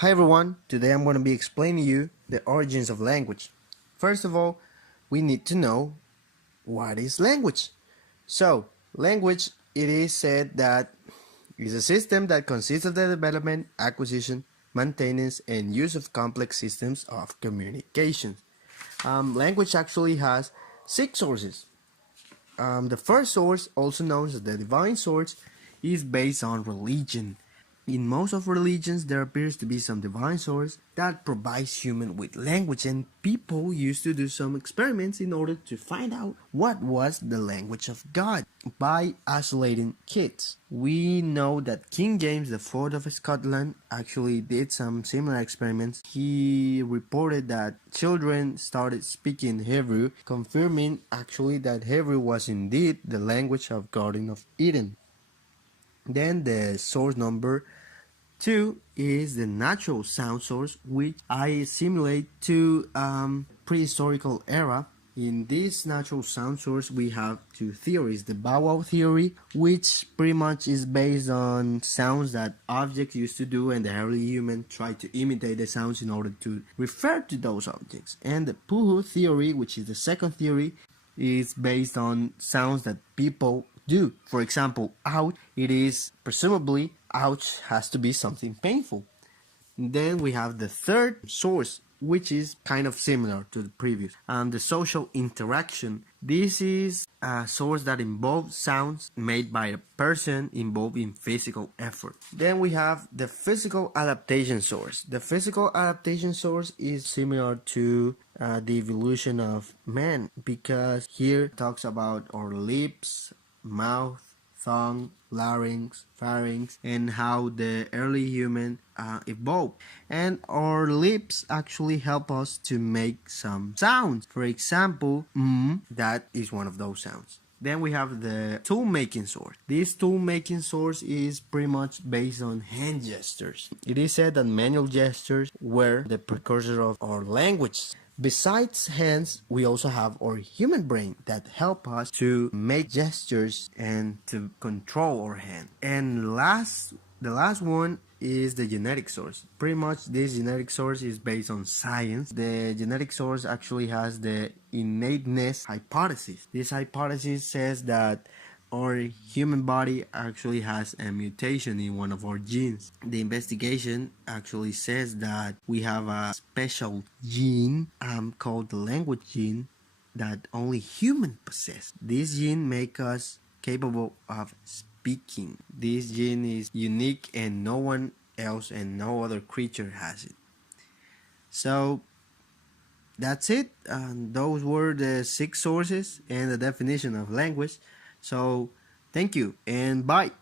Hi everyone, today I'm going to be explaining you the origins of language. First of all, we need to know what is language. So, language, it is said that is a system that consists of the development, acquisition, maintenance, and use of complex systems of communication. Language actually has six sources. The first source, also known as the divine source, is based on religion. In most of religions, there appears to be some divine source that provides human with language, and people used to do some experiments in order to find out what was the language of God by isolating kids. We know that King James IV of Scotland actually did some similar experiments. He reported that children started speaking Hebrew, confirming actually that Hebrew was indeed the language of Garden of Eden. Then the source number 2 is the natural sound source, which I simulate to prehistorical era. In this natural sound source, we have two theories. The bow wow theory, which pretty much is based on sounds that objects used to do, and the early human tried to imitate the sounds in order to refer to those objects. And the pooh theory, which is the second theory, is based on sounds that people do. For example, ouch, it is presumably ouch has to be something painful. Then we have the third source, which is kind of similar to the previous, and the social interaction. This is a source that involves sounds made by a person involved in physical effort. Then we have the physical adaptation source. The physical adaptation source is similar to the evolution of man, because here it talks about our lips, mouth, tongue, larynx, pharynx, and how the early human evolved. And our lips actually help us to make some sounds. For example, that is one of those sounds. Then we have the tool making source. This tool making source is pretty much based on hand gestures. It is said that manual gestures were the precursor of our language. Besides hands, we also have our human brain that help us to make gestures and to control our hand. And the last one is the genetic source. Pretty much this genetic source is based on science. The genetic source actually has the innateness hypothesis. This hypothesis says that our human body actually has a mutation in one of our genes. The investigation actually says that we have a special gene called the language gene that only humans possess. This gene makes us capable of speaking. This gene is unique and no one else and no other creature has it. So that's it. Those were the six sources and the definition of language. So thank you and bye.